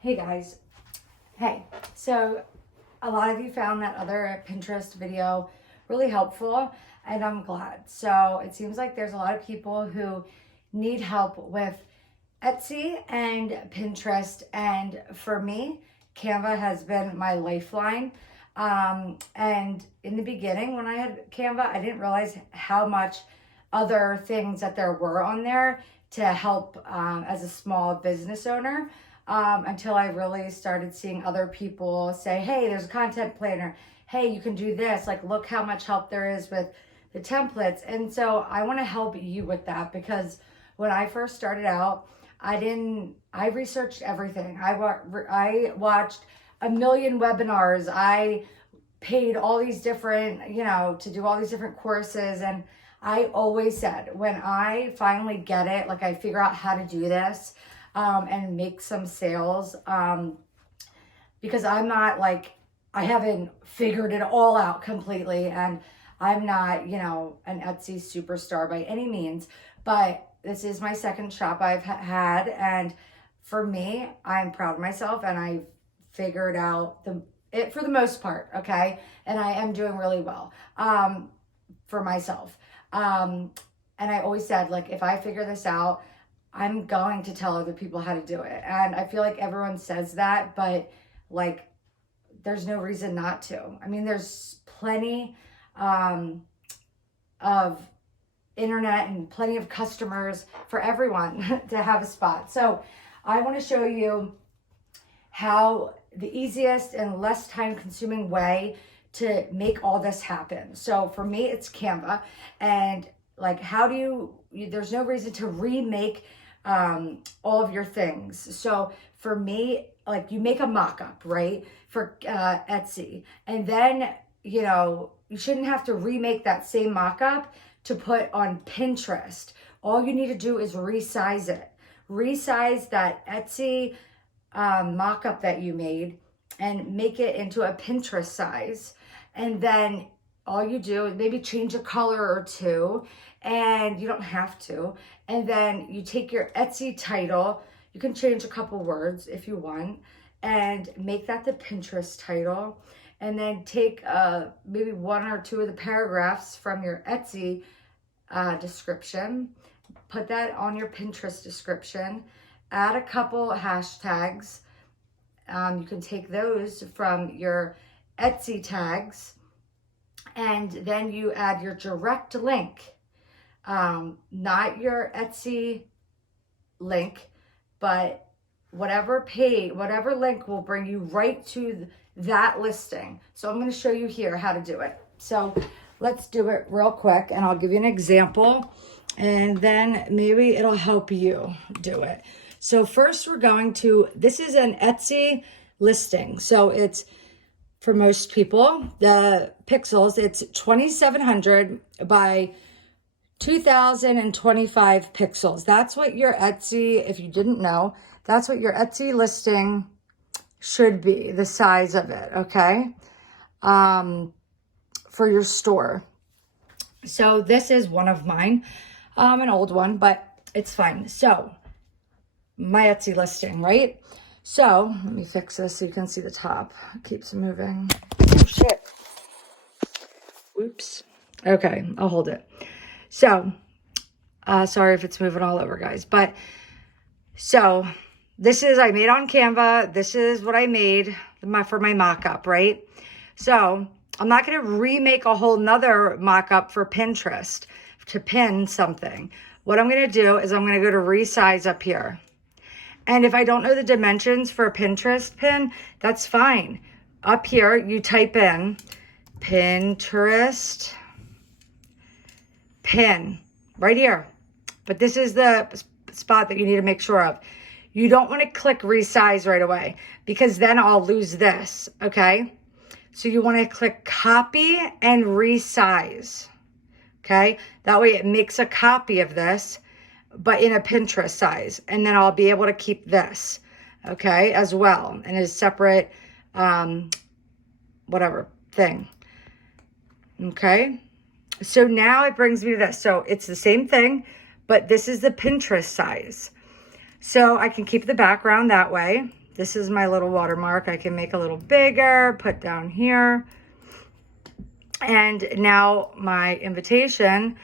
Hey guys. Hey, so a lot of you found that other Pinterest video really helpful, and I'm glad. So it seems like there's a lot of people who need help with Etsy and Pinterest, and for me, Canva has been my lifeline. And in the beginning, when I had Canva, I didn't realize how much other things that there were on there to help as a small business owner, until I really started seeing other people say, hey, there's a content planner. Hey, you can do this. Like, look how much help there is with the templates. And so I want to help you with that, because when I first started out, I researched everything. I watched a million webinars. I paid all these different, to do all these different courses. And I always said, when I finally get it, like I figure out how to do this, and make some sales, because I'm not like, I haven't figured it all out completely, and I'm not, an Etsy superstar by any means, but this is my second shop I've had, and for me, I'm proud of myself, and I figured out it for the most part, okay, and I am doing really well, for myself, and I always said, like, if I figure this out, I'm going to tell other people how to do it. And I feel like everyone says that, but like, there's no reason not to. I mean, there's plenty of internet and plenty of customers for everyone to have a spot. So I want to show you how the easiest and less time consuming way to make all this happen. So for me, it's Canva. And like, how do there's no reason to remake all of your things. So for me, like, you make a mock-up, right, for Etsy, and then you shouldn't have to remake that same mock-up to put on Pinterest. All you need to do is resize it. Resize that Etsy mock-up that you made and make it into a Pinterest size, and then all you do is maybe change a color or two, and you don't have to. And then you take your Etsy title, you can change a couple words if you want, and make that the Pinterest title. And then take maybe one or two of the paragraphs from your Etsy description, put that on your Pinterest description, add a couple hashtags. You can take those from your Etsy tags, and then you add your direct link, not your Etsy link, but whatever link will bring you right to that listing. So I'm going to show you here how to do it. So let's do it real quick, and I'll give you an example, and then maybe it'll help you do it. So first this is an Etsy listing. So it's, for most people, the pixels, it's 2,700 by 2,025 pixels. That's what your Etsy, if you didn't know, that's what your Etsy listing should be, the size of it, okay? For your store. So this is one of mine, an old one, but it's fine. So my Etsy listing, right? So let me fix this so you can see the top. It keeps moving. Oh, shit. Whoops. Okay, I'll hold it. So, sorry if it's moving all over, guys. But, so, I made on Canva. This is what I made for my mock-up, right? So, I'm not going to remake a whole nother mock-up for Pinterest to pin something. What I'm going to do is I'm going to go to resize up here. And if I don't know the dimensions for a Pinterest pin, that's fine. Up here, you type in Pinterest pin right here. But this is the spot that you need to make sure of. You don't want to click resize right away, because then I'll lose this, okay? So you want to click copy and resize, okay? That way it makes a copy of this, but in a Pinterest size. And then I'll be able to keep this, okay, as well, in a separate, whatever thing, okay? So now it brings me to this. So it's the same thing, but this is the Pinterest size. So I can keep the background that way. This is my little watermark. I can make a little bigger, put down here. And now my invitation,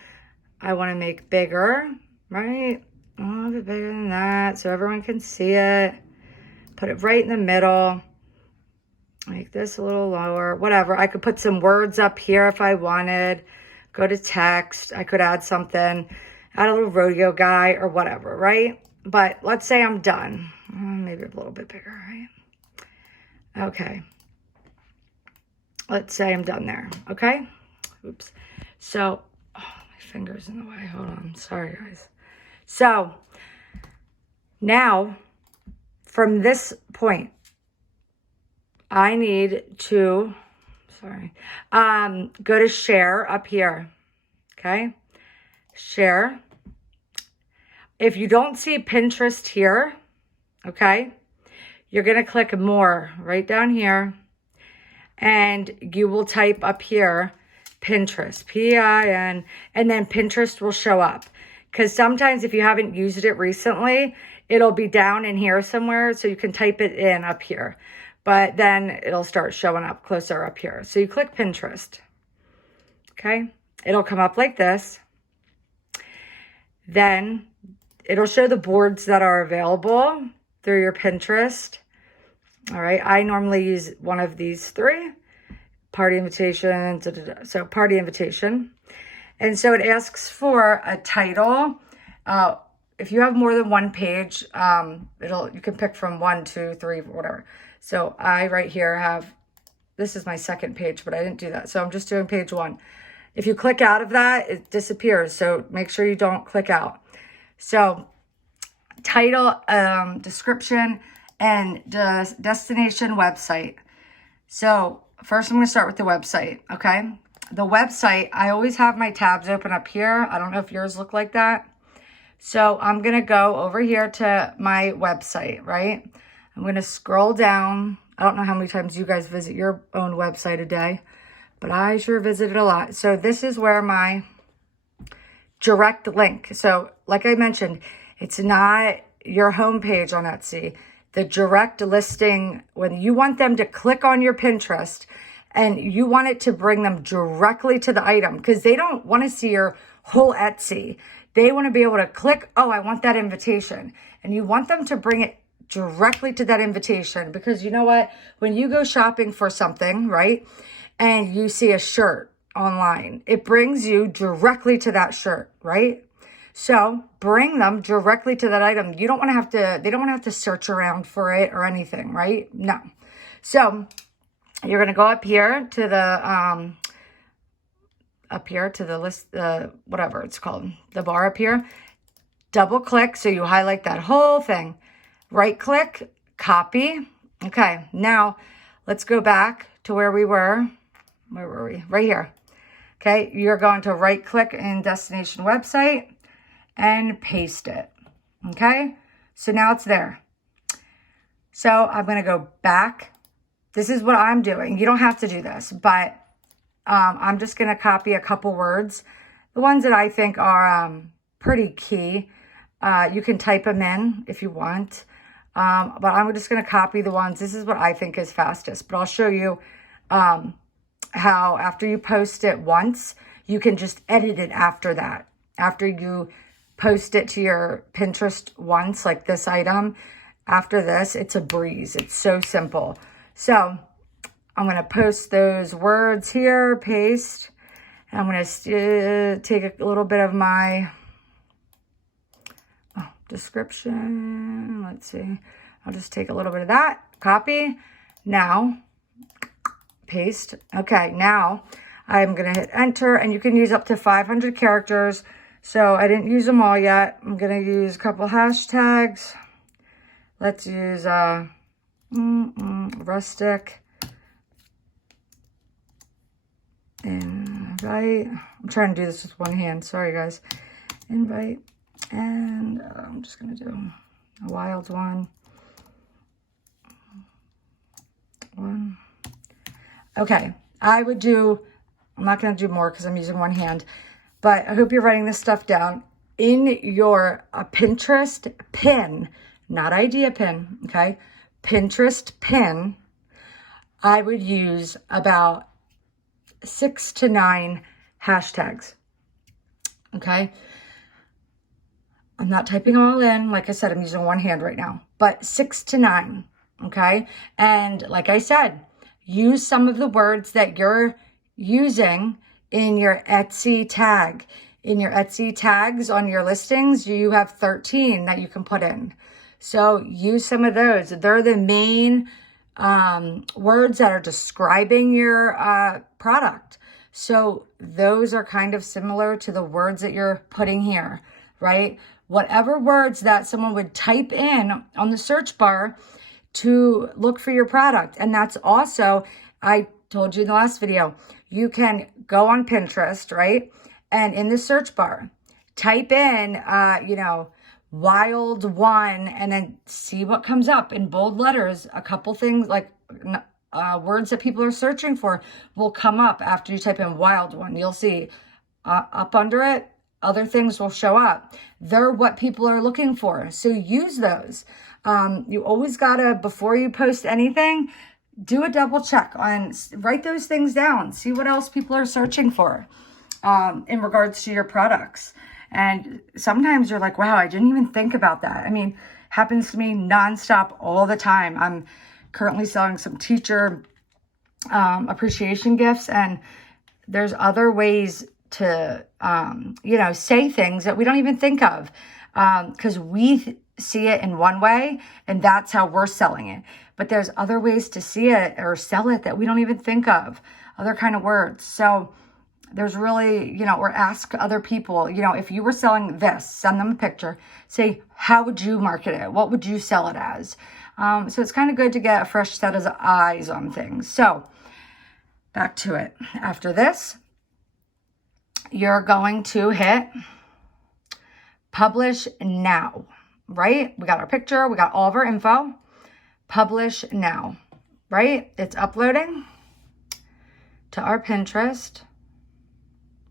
I want to make bigger, right? A little bit bigger than that so everyone can see it. Put it right in the middle. Make this a little lower, whatever. I could put some words up here if I wanted. Go to text. I could add something, add a little rodeo guy or whatever, right? But let's say I'm done. Maybe a little bit bigger, right? Okay. Let's say I'm done there, okay? Oops. So, oh, my finger's in the way. Hold on. Sorry, guys. So, now, from this point, I need to, go to share up here, okay? Share. If you don't see Pinterest here, okay, you're going to click more right down here, and you will type up here, Pinterest, P-I-N, and then Pinterest will show up. Because sometimes if you haven't used it recently, it'll be down in here somewhere, so you can type it in up here. But then it'll start showing up closer up here. So you click Pinterest, okay? It'll come up like this. Then it'll show the boards that are available through your Pinterest. All right, I normally use one of these three. Party invitation, so party invitation. And so it asks for a title. If you have more than one page, you can pick from 1, 2, 3, whatever. So I right here have, this is my second page, but I didn't do that. So I'm just doing page 1. If you click out of that, it disappears. So make sure you don't click out. So title, description, and destination website. So first I'm going to start with the website, okay? The website, I always have my tabs open up here. I don't know if yours look like that. So I'm going to go over here to my website, right? I'm going to scroll down. I don't know how many times you guys visit your own website a day, but I sure visited a lot. So this is where my direct link. So like I mentioned, it's not your homepage on Etsy. The direct listing, when you want them to click on your Pinterest and you want it to bring them directly to the item, because they don't want to see your whole Etsy. They want to be able to click, oh, I want that invitation. And you want them to bring it directly to that invitation, because you know what? When you go shopping for something, right, and you see a shirt online, it brings you directly to that shirt, right? So bring them directly to that item. You don't want to have to, they don't want to have to search around for it or anything, right? No. So you're going to go up here to the, list, whatever it's called, the bar up here, double click. So you highlight that whole thing, right click, copy. Okay. Now let's go back to where we were. Where were we? Right here. Okay. You're going to right click in destination website and paste it. Okay. So now it's there. So I'm going to go back. This is what I'm doing. You don't have to do this, but I'm just going to copy a couple words, the ones that I think are pretty key. You can type them in if you want, but I'm just going to copy the ones. This is what I think is fastest, but I'll show you how after you post it once, you can just edit it after that. After you post it to your Pinterest once, like this item, after this, it's a breeze. It's so simple. So I'm going to post those words here, paste, and I'm going to take a little bit of my description. Let's see. I'll just take a little bit of that, copy. Now, paste. Okay, now I'm going to hit enter, and you can use up to 500 characters. So I didn't use them all yet. I'm going to use a couple hashtags. Let's use rustic. Invite. I'm trying to do this with one hand. Sorry, guys. Invite. And I'm just going to do a wild one. Okay. I would do, I'm not going to do more because I'm using one hand. But I hope you're writing this stuff down in your Pinterest pin, not idea pin, okay? Pinterest pin, I would use about 6 to 9 hashtags. Okay. I'm not typing all in. Like I said, I'm using one hand right now, but 6 to 9. Okay. And like I said, use some of the words that you're using in your Etsy tag. In your Etsy tags on your listings, you have 13 that you can put in. So use some of those. They're the main words that are describing your product. So those are kind of similar to the words that you're putting here, right? Whatever words that someone would type in on the search bar to look for your product. And that's also, I told you in the last video, you can go on Pinterest, right? And in the search bar, type in, wild one, and then see what comes up in bold letters. A couple things like words that people are searching for will come up after you type in wild one. You'll see up under it, other things will show up. They're what people are looking for. So use those. You always gotta, before you post anything, do a double check on, write those things down. See what else people are searching for in regards to your products. And sometimes you're like, wow, I didn't even think about that. I mean, happens to me nonstop all the time. I'm currently selling some teacher appreciation gifts, and there's other ways to, say things that we don't even think of because we see it in one way and that's how we're selling it. But there's other ways to see it or sell it that we don't even think of, other kind of words. So there's really, or ask other people, if you were selling this, send them a picture, say, how would you market it? What would you sell it as? So it's kind of good to get a fresh set of eyes on things. So back to it. After this, you're going to hit publish now, right? We got our picture, we got all of our info. Publish now, right? It's uploading to our Pinterest.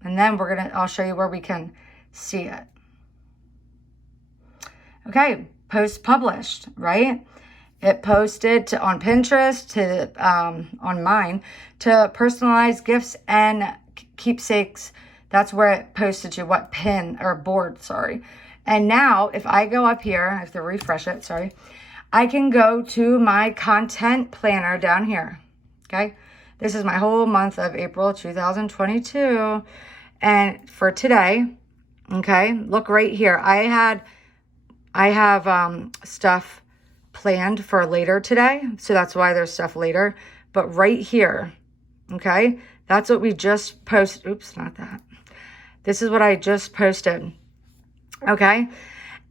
And then I'll show you where we can see it. Okay, post published, right? It posted on Pinterest on mine to personalized gifts and keepsakes. That's where it posted to what pin or board, sorry. And now if I go up here, I have to refresh it, sorry. I can go to my content planner down here, okay? This is my whole month of April 2022. And for today, okay, look right here. I have stuff planned for later today. So that's why there's stuff later. But right here, okay, that's what we just posted. Oops, not that. This is what I just posted, okay?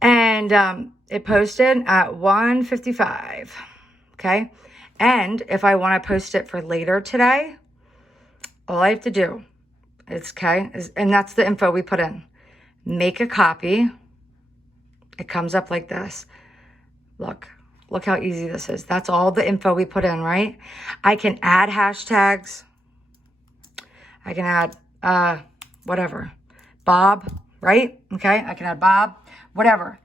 And it posted at 1:55, okay? And if I want to post it for later today, all I have to do and that's the info we put in. Make a copy. It comes up like this. Look how easy this is. That's all the info we put in, right? I can add hashtags. I can add, whatever. Bob, right? Okay, I can add Bob, whatever.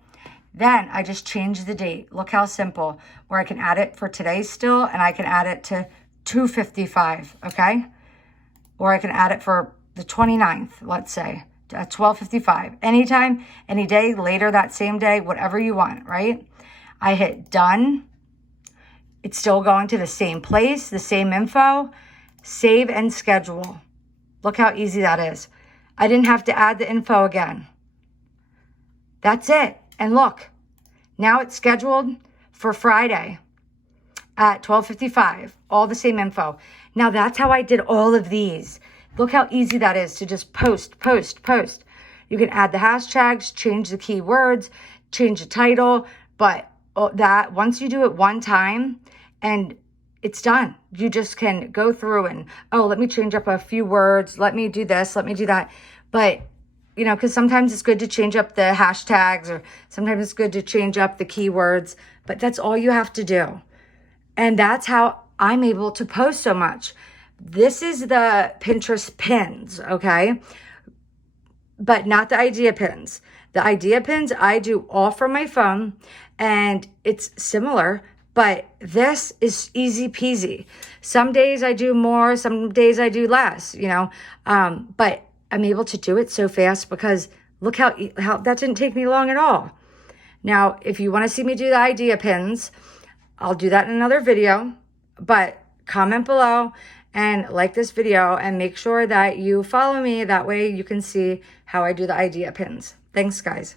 Then I just change the date. Look how simple. Or I can add it for today still, and I can add it to 2:55, okay? Or I can add it for the 29th, let's say, at 12:55. Anytime, any day, later that same day, whatever you want, right? I hit done. It's still going to the same place, the same info. Save and schedule. Look how easy that is. I didn't have to add the info again. That's it. And look, now it's scheduled for Friday at 12:55. All the same info. Now that's how I did all of these. Look how easy that is to just post, post, post. You can add the hashtags, change the keywords, change the title, but that once you do it one time and it's done, you just can go through and, let me change up a few words. Let me do this. Let me do that. But, because sometimes it's good to change up the hashtags or sometimes it's good to change up the keywords, but that's all you have to do. And that's how I'm able to post so much. This is the Pinterest pins, okay? But not the idea pins. The idea pins I do all from my phone, and it's similar, But this is easy peasy. Some days I do more, some days I do less, you know, but I'm able to do it so fast because look how that didn't take me long at all. Now, if you want to see me do the idea pins, I'll do that in another video, but comment below and like this video and make sure that you follow me. That way you can see how I do the idea pins. Thanks, guys.